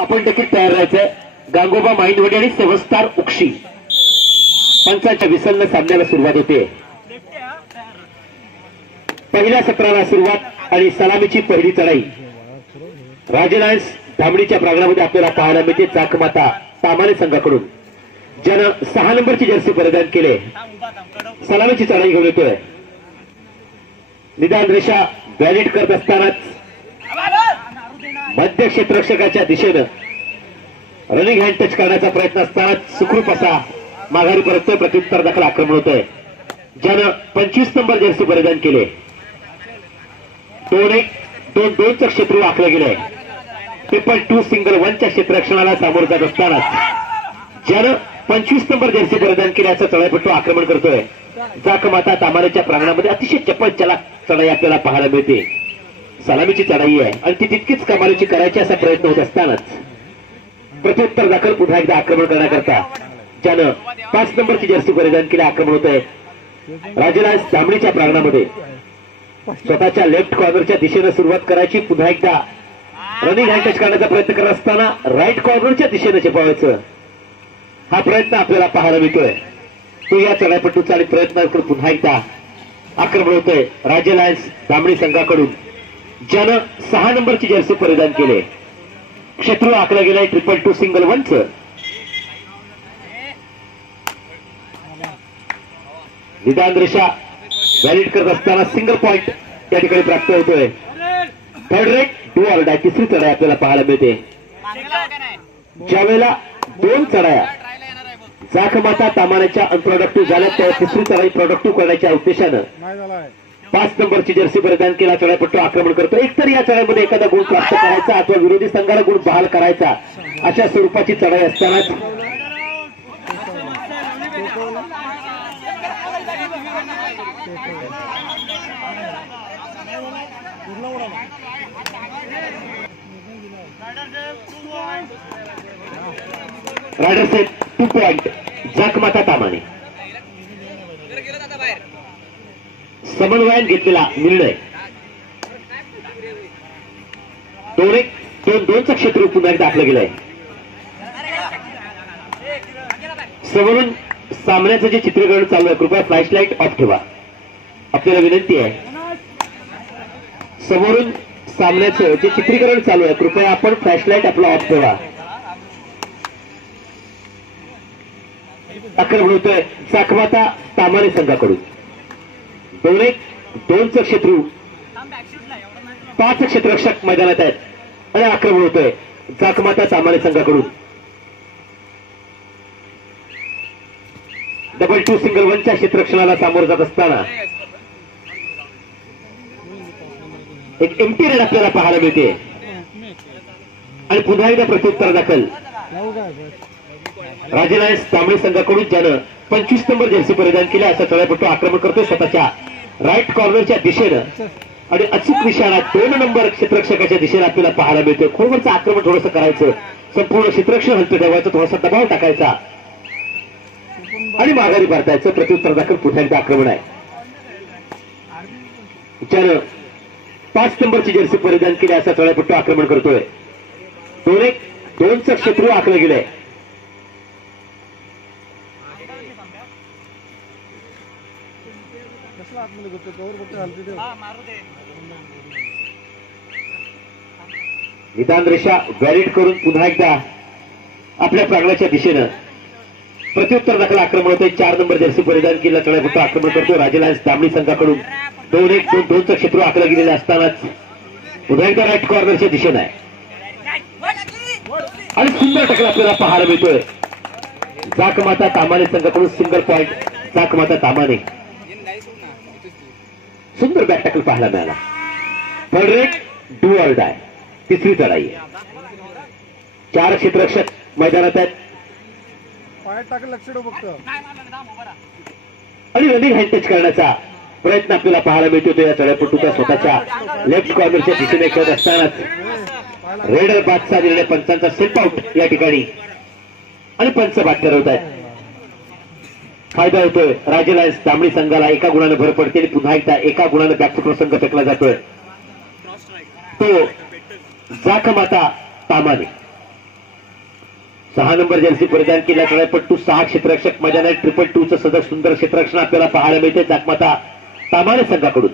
आपण देखील तयार राहायचंय. गांगोबा माइंडवडी आणि सेव्हन उक्षी पंचांच्या विसन्न सामन्याला सुरुवात होते. पहिल्या सत्राला सुरुवात आणि सलामीची पहिली चढाई राजलायन्स धामणीच्या प्रांगणामध्ये आपल्याला पाहायला मिळते. चाकमाता तामाने संघाकडून ज्यानं 6 नंबरची जर्सी परिधान केले सलामीची चढाई घेऊन येतोय. निदान रेषा व्हॅलिड करत असतानाच मध्य क्षेत्ररक्षकाच्या दिशेनं रनिंग हँड टच करण्याचा प्रयत्न असताना सुखरूप असा माघारी परततोय. प्रत्युत्तर दाखल आक्रमण होतोय. ज्यानं 25 नंबर जर्सी परिधान केले. 2-1-2-2चं क्षेत्र आखलं गेलंय. 2-2 सिंगल 1च्या क्षेत्ररक्षणाला सामोरं जात असताना ज्यानं 25 नंबर जर्सी परिधान केल्याचं चढाईपट्टू आक्रमण करतोय. जाकमाता तामानेच्या प्रांगणामध्ये अतिशय चपळ चढाई आपल्याला पाहायला मिळते. सलामीची चढाई आहे आणि ती तितकीच कमालीची करायची असा प्रयत्न होत असतानाच प्रत्युत्तर दाखल पुन्हा एकदा आक्रमण करण्याकरता ज्यानं 5 नंबरची जर्सी परिधान केली आक्रमण होत आहे. राजलायन्स धामणीच्या प्रांगणामध्ये स्वतःच्या लेफ्ट कॉर्नरच्या दिशेनं सुरुवात करायची. पुन्हा एकदा रनिंग हँड टच करण्याचा प्रयत्न करत असताना राईट कॉर्नरच्या दिशेनं झेपावायचं हा प्रयत्न आपल्याला पाहायला मिळतोय. तो या चढाईपट्टूचा आणि प्रयत्न करून पुन्हा एकदा आक्रमण होतोय राजलायन्स धामणी संघाकडून ज्यानं 6 नंबरची जर्सी परिधान केले. क्षेत्र आखलं गेलंय 2-2 सिंगल 1चं. निदान रेषा व्हॅलिड करत असताना सिंगल पॉइंट या ठिकाणी प्राप्त होतोय. Third raid do or die तिसरी चढाई आपल्याला पाहायला मिळते. ज्यावेळेला 2 चढाया जाखमाता तामानेच्या अनप्रोडक्टिव्ह झाल्या त्या तिसरी चढाई प्रोडक्टिव्ह करण्याच्या उद्देशानं 5 नंबरची जर्सी परिधान केला चढाईपट्टू आक्रमण करतो. एकतर या चढाईमध्ये एखादा गुण प्राप्त करायचा अथवा विरोधी संघाला गुण बहाल करायचा अशा स्वरूपाची चढाई असतानाच रायडर सेट 2 पॉइंट जाकमाता तामाने. समन्वयाने घेतलेला निर्णय 2-1-2-2चं क्षेत्र पुन्हा एकदा आखलं गेलंय. समोरून सामन्याचं जे चित्रीकरण चालू आहे कृपया फ्लॅशलाईट ऑफ ठेवा. आपल्याला विनंती आहे समोरून सामन्याचं जे चित्रीकरण चालू आहे कृपया आपण फ्लॅशलाईट आपला ऑफ ठेवा. आक्रमण होतोय जाकमाता तामाने संघाकडून. 2-1-2चं क्षेत्र 5 क्षेत्ररक्षक मैदानात आहेत आणि आक्रमण होतोय जाकमाता तामाने संघाकडून. 2-2 सिंगल 1च्या क्षेत्ररक्षणाला सामोरं जात असताना एक एम्प्टी रेड आपल्याला पाहायला मिळते आणि पुन्हा एकदा प्रत्युत्तर दाखल राजलायन्स धामणी संघाकडून ज्यानं 25 नंबर जर्सी परिधान केला असा चढाईपट्टू आक्रमण करतोय स्वतःच्या राईट कॉर्नरच्या दिशेनं आणि अचूक निशाणा 2 नंबर क्षेत्ररक्षकाच्या दिशेला आपल्याला पाहायला मिळतोय. खोलवरचं आक्रमण थोडंसं करायचं संपूर्ण क्षेत्ररक्षण हलतं ठेवायचं थोडासा दबाव टाकायचा आणि माघारी भारतायचं. प्रत्युत्तर दाखल पुन्हा एकदा आक्रमण आहे ज्यानं 5 नंबरची जर्सी परिधान केली असा चढाईपट्टू आक्रमण करतोय. 2-1-2चं क्षेत्र आखलं गेलंय. निदान रेषा व्हॅलिड करून पुन्हा एकदा आपल्या प्रांगणाच्या दिशेनं प्रत्युत्तर दाखल आक्रमण होतंय. 4 नंबर जर्सी परिधान केला चढाईपट्टू आक्रमण करतो राजलायन्स धामणी संघाकडून. 2-1-2-2चं क्षेत्र आखलं गेलेलं असतानाच पुन्हा एकदा राईट कॉर्नरच्या दिशेनं आहे आणि सुंदर टक्कर आपल्याला पाहायला मिळतोय जाकमाता तामाने संघाकडून. सिंगल पॉइंट जाकमाता तामाने. सुंदर बॅक टॅकल पाहायला मिळाला. Third raid do or die तिसरी चढाई. 4 क्षेत्ररक्षक मैदानात आहेत आणि रनिंग हँड टच करण्याचा प्रयत्न आपल्याला पाहायला मिळतो. या चढाईपट्टूच्या स्वतःच्या लेफ्ट कॉर्नरच्या दिशेने खेळत असतानाच रेडर बादचा निर्णय पंचांचा सेल्फ आउट या ठिकाणी आणि पंच बाद ठरवत आहेत. फायदा होतोय राजलायन्स धामणी संघाला. एका गुणाने भर पडते आणि पुन्हा एकदा एका गुणाने बॅकफूट प्रसंग फेकला जातोय तो जाकमाता तामाने. 6 नंबर जर्सी परिधान केला तळापट्टू 6 क्षेत्ररक्षक मैदानात 222 सदक सुंदर क्षेत्ररक्षण आपल्याला पाहायला मिळते जाकमाता तामाणे संघाकडून.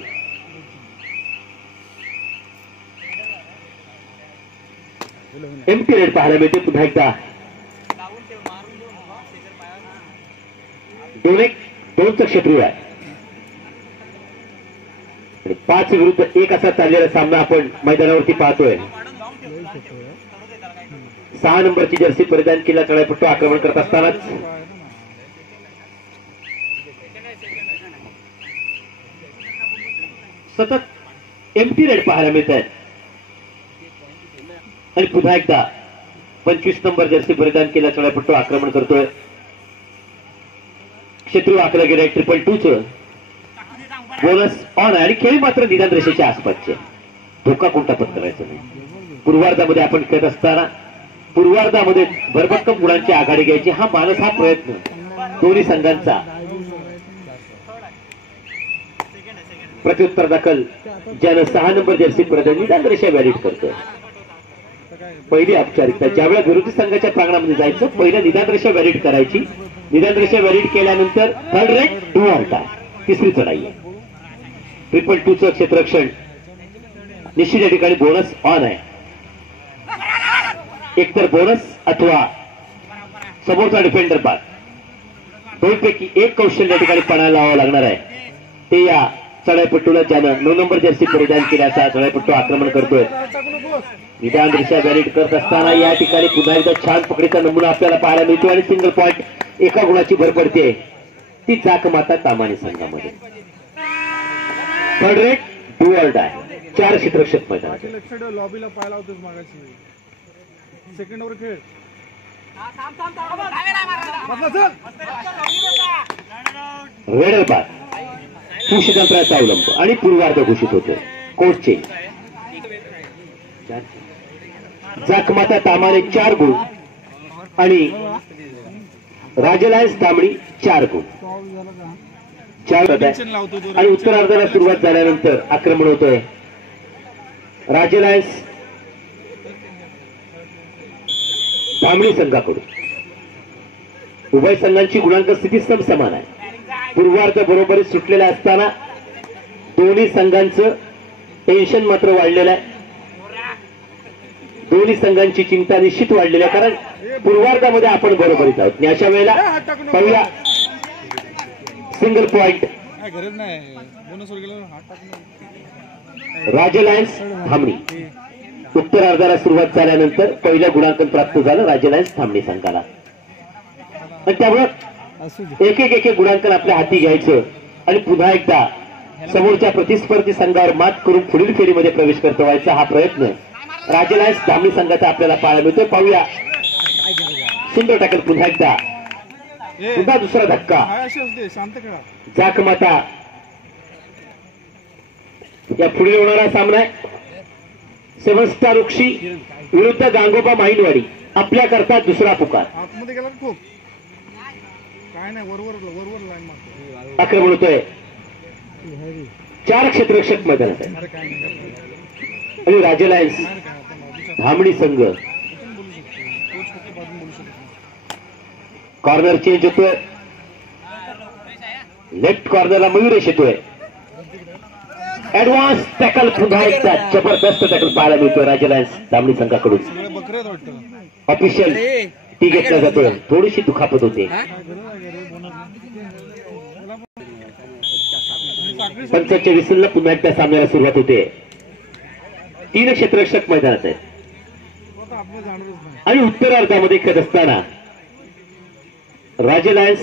एमटी रेड पाहायला मिळते पुन्हा एकदा. 2-1 क्षेत्रीय आहे आणि 5 विरुद्ध 1 असा चाललेला सामना आपण मैदानावरती पाहतोय. 6 नंबरची जर्सी परिधान केला तळापट्टू आक्रमण करत असतानाच सतत एमटी रेड पाहायला मिळत आहेत आणि पुन्हा एकदा 25 नंबर जर्सी परिधान केला तळापट्टू आक्रमण करतोय. क्षेत्रीय आखलं गेलंय 222 बोनस ऑन आहे आणि खेळी मात्र निदान रेषेच्या आसपासचे. धोका कोणता पत्करायचा नाही. पूर्वार्धामध्ये आपण खेळत असताना पूर्वार्धामध्ये भरभक्कम गुणांची आघाडी घ्यायची हा मानस हा प्रयत्न दोन्ही संघांचा. प्रत्युत्तर दाखल ज्यानं 6 नंबर जर्सी परिधान निदान रेषा व्हॅलिड करतोय. पहिली औपचारिकता ज्यावेळेला विरोधी संघाच्या प्रांगणामध्ये जायचं पहिलं निदान रेषा व्हॅलिड करायची. निदान रेषा व्हॅलिड केल्यानंतर third raid do or die तिसरी चढाई आहे. 222 क्षेत्ररक्षण निश्चित या ठिकाणी बोनस ऑन आहे. एकतर बोनस अथवा समोरचा डिफेंडर बाद दोनपैकी एक कौशल्य या ठिकाणी पणाला लावावं लागणार आहे. ते या चढाईपट्टूला ज्यानं 9 नंबर जर्सी परिधान केल्याचा चढाईपट्टू आक्रमण करतोय. निदान रेषा व्हॅलिड करत असताना या ठिकाणी पुन्हा एकदा छान पकडीचा नमुना आपल्याला पाहायला मिळतो आणि सिंगल पॉइंट एका गुणाची भर पडते ती जाकमाता तामाणे संघामध्ये. थर्ड रेट डू ऑर डाय 4 क्षेत्ररक्षक मैदानात. लॉबीला पाहायला होतोस मागाशी सेकंड ओव्हर खेळ रेडर बाद पुष्यतंत्राचा अवलंब आणि पूर्वार्ध घोषित होतो. कोर्ट चेंज जाकमाता तामाणे 4 गुण आणि राजलायन्स तांबडी 4 गुण. 4 आणि उत्तरार्धाला सुरुवात झाल्यानंतर आक्रमण होतोय राजलायन्स तांबडी संघाकडून. उभय संघांची गुणांक स्थिती समान आहे. पूर्वार्ध बरोबरीत सुटलेला असताना दोन्ही संघांचं टेन्शन मात्र वाढलेलं आहे. दोन्ही संघांची चिंता निश्चित वाढलेली आहे कारण पूर्वार्धामध्ये आपण बरोबरीत आहोत. आणि अशा वेळेला पाहूया सिंगल पॉइंट राजलायन्स थांबणी. उत्तरार्धाला सुरुवात झाल्यानंतर पहिलं गुणांकन प्राप्त झालं राजलायन्स थांबणी संघाला. आणि त्यामुळं एक गुणांकन आपल्या हाती घ्यायचं आणि पुन्हा एकदा समोरच्या प्रतिस्पर्धी संघावर मात करून पुढील फेरीमध्ये प्रवेश करता व्हायचा हा प्रयत्न राजलायन्स धामणी संघाचा आपल्याला पाहायला मिळतोय. पाहूया सुंदर टॅकल पुन्हा एकदा पुन्हा दुसरा धक्का जाकमाता या पुढे होणारा सामना आहे 7 स्टार उक्षी विरुद्ध गांगोबा माहिनवाडी. आपल्याकरता दुसरा पुकार. आक्रमण होतोय 4 क्षेत्ररक्षक मैदानात आहे आणि राजलायन्स धामणी संघ. कॉर्नर चेंज होतोय. लेफ्ट कॉर्नरला मयुरेश येतोय. ऍडव्हान्स टॅकल पुन्हा एकदा जबरदस्त टॅकल पाहायला मिळतोय राजलायन्स धामणी संघाकडून. ऑफिशियल टी घेतला जातोय. थोडीशी दुखापत होते. पंचाच्या विसलला पुन्हा एकदा सामन्याला सुरुवात होते. 3 क्षेत्ररक्षक मैदानात आहेत आणि उत्तरार्धामध्ये खेळत असताना राजलायन्स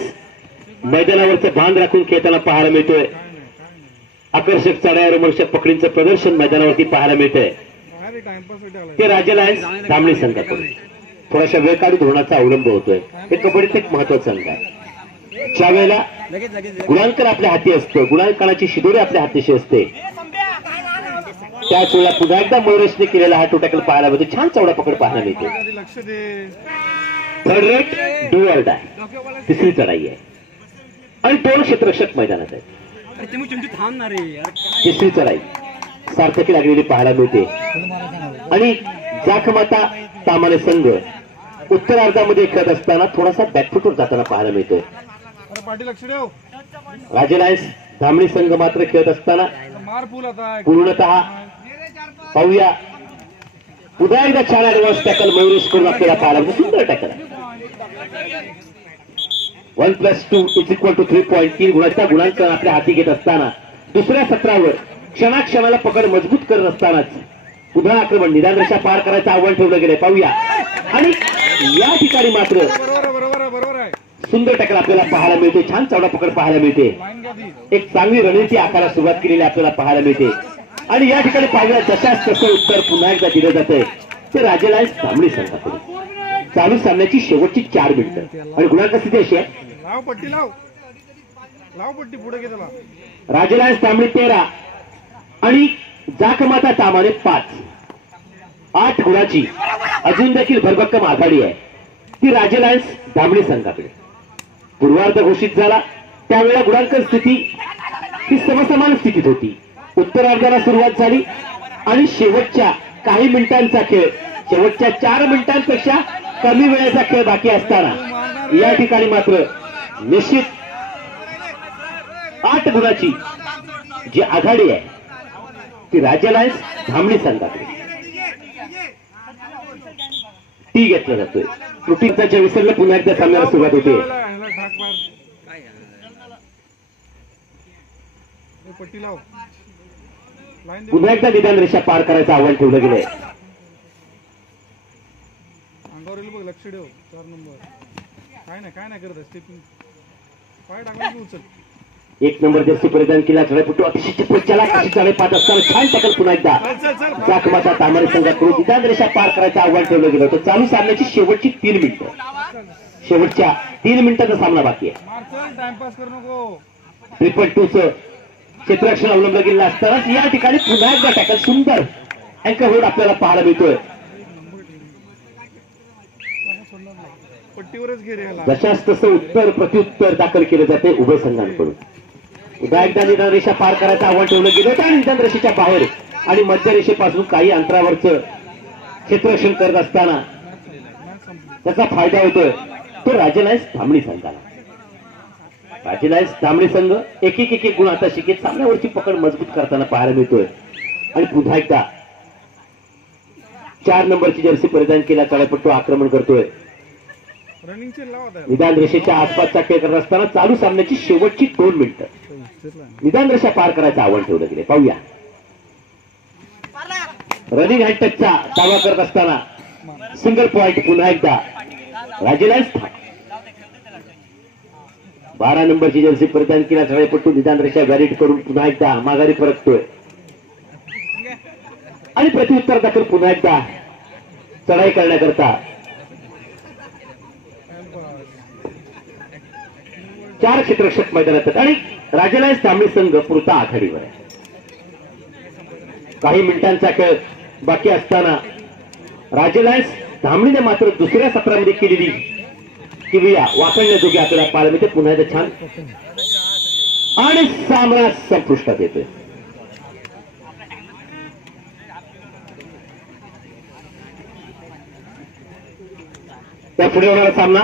मैदानावरचं बांध राखून खेळताना पाहायला मिळतोय. आकर्षक चढाया रोमर्षक पकडींचं प्रदर्शन मैदानावरती पाहायला मिळतंय. ते राजलायन्स धामणी संघाकडून थोडाशा वेळ काढून धोरणाचा अवलंब होतोय. हे कबड्डीत एक महत्वाचा अंग आहे. ज्या वेळेला गुणांकन आपल्या हाती असतं गुणांकनाची शिदोरी आपल्या हातीशी असते त्याच वेळेला पुन्हा एकदा मयुरेशने केलेला हा टॅकल पाहायला मिळतो. छान चौडा पकड पाहायला मिळते. Third raid do or die तिसरी चढाई आहे आणि 2 क्षेत्ररक्षक मैदानात आहेत. तिसरी चढाई सार्थकी लागलेली पाहायला मिळते आणि जाकमाता तामाणे संघ उत्तरार्धामध्ये खेळत असताना थोडासा बॅकफुटवर जाताना पाहायला मिळतोय. अरे पाठी लक्ष ठेव. राजे लायन्स धामणी संघ मात्र खेळत असताना मार पूल आता पूर्णतः पाहूया. पुन्हा एकदा छान ऍडव्हान्स टॅकल मयुरेश करून आपल्याला पाहायला मिळतो. सुंदर टॅकल. 1+2 = 3.3 गुणांचा गुणांकन आपल्या हाती घेत असताना दुसऱ्या सत्रावर क्षणाक्षणाला पकड मजबूत करत असतानाच पुन्हा आक्रमण निदान रेषा पार करायचं आव्हान ठेवलं गेलंय. पाहूया. आणि या ठिकाणी मात्र बरोबर आहे. सुंदर टॅकल आपल्याला पाहायला मिळते. छान चौडा पकड पाहायला मिळते. एक चांगली रणनीती आखायला सुरुवात केलेली आपल्याला पाहायला मिळते. आणि या ठिकाणी पाहिलं जशाच तसं उत्तर पुन्हा एकदा दिलं जातंय ते राजे लायन्स धामणी संघाकडे. चालू सामन्याची शेवटची 4 मिनिटं आणि गुणांक स्थिती अशी आहे. लाव पट्टी पुढे घे त्याला. राजे लायन्स धामणी 13 आणि जाखमाता तामाने 5. 8 गुणाची अजून देखील भरभक्कम आघाडी आहे ती राजे लायन्स धामणी संघाकडे. पूर्वार्ध घोषित झाला त्यावेळेला गुणांक स्थिती ही समसमान स्थितीत होती. उत्तरार्धाला सुरुवात झाली आणि शेवटच्या काही मिनिटांचा खेळ, शेवटच्या 4 मिनिटांपेक्षा कमी वेळेचा खेळ बाकी असताना या ठिकाणी मात्र निश्चित 8 गुणाची जी आघाडी आहे ती राजे लायन्स धामणी संघाकडे. टी घेतला जातोय. त्रुटीच्या विसरला पुन्हा एकदा सामन्याला सुरुवात होते. पट्टी लाव. पुन्हा एकदा निदान रेषा पार करायचं आव्हान ठेवलं गेलंय. अंगावर येईल बघ. लक्ष ठेव. 4 नंबर काय नाही करत स्टेपिंग पाय टाकायची उचल. 1 नंबर जर्सी परिधान केला चढाईपटू अतिशय चिपळच्याला कशी चढाई पाहत असताना छान टॅकल पुन्हा एकदा जाखमाता तामाणे संघाकडून निदान रेषा पार करायचं आव्हान ठेवलं गेलं होतं. चालू सामन्याची शेवटची 3 मिनिटं. शेवटच्या 3 मिनिटांचा सामना बाकी आहे. टाइमपास करू नको. 3.2चं क्षेत्ररक्षण अवलंबलं गेलेलं असतानाच या ठिकाणी पुन्हा एकदा टॅकल सुंदर अँकर होल्ड आपल्याला पाहायला मिळतोय. पट्टीवरच घे रे. जशास तसं उत्तर प्रत्युत्तर दाखल केलं जाते उभय संघांकडून. पुन्हा एकदा निदान रेषा पार करायचं आव्हान ठेवलं गेलं होतं आणि निदान रेषेच्या बाहेर आणि मध्य रेषेपासून काही अंतरावरचं क्षेत्ररक्षण करत असताना त्याचा फायदा होतोय तो राजे लायन्स धामणी संघाला. राजे लायन्स धामणी संघ एक गुण आता शिकेत सामन्यावरची पकड मजबूत करताना पाहायला मिळतोय. आणि पुन्हा एकदा 4 नंबरची जर्सी परिधान केला चढाईपट्टू आक्रमण करतोय. निदान रेषेच्या आसपासचा खेळ करत असताना चालू सामन्याची शेवटची 2 मिनिटं. निदान रेषा पार करायचं आव्हान ठेवलं गेले. पाहूया. रनिंग हँड टचचा दावा करत असताना सिंगल पॉइंट पुन्हा एकदा राजे लायन्स. 12 नंबरची जर्सी परिधान केला चढाईपट्टू निदान रेषा व्हॅलिड करून पुन्हा एकदा माघारी परततोय आणि प्रत्युत्तर दाखल पुन्हा एकदा चढाई करण्याकरता 4 क्षेत्ररक्षक मैदानात आणि राजे लायन्स धामणी संघ पुरता आघाडीवर आहे. काही मिनिटांचा खेळ बाकी असताना राजे लायन्स धामणीने मात्र दुसऱ्या सत्रामध्ये केलेली किंवा वाकडण्याजोगी आपल्याला पाहायला मिळते. पुन्हा एकदा छान आणि सामना संपुष्टात येतोय. त्या पुढे होणारा सामना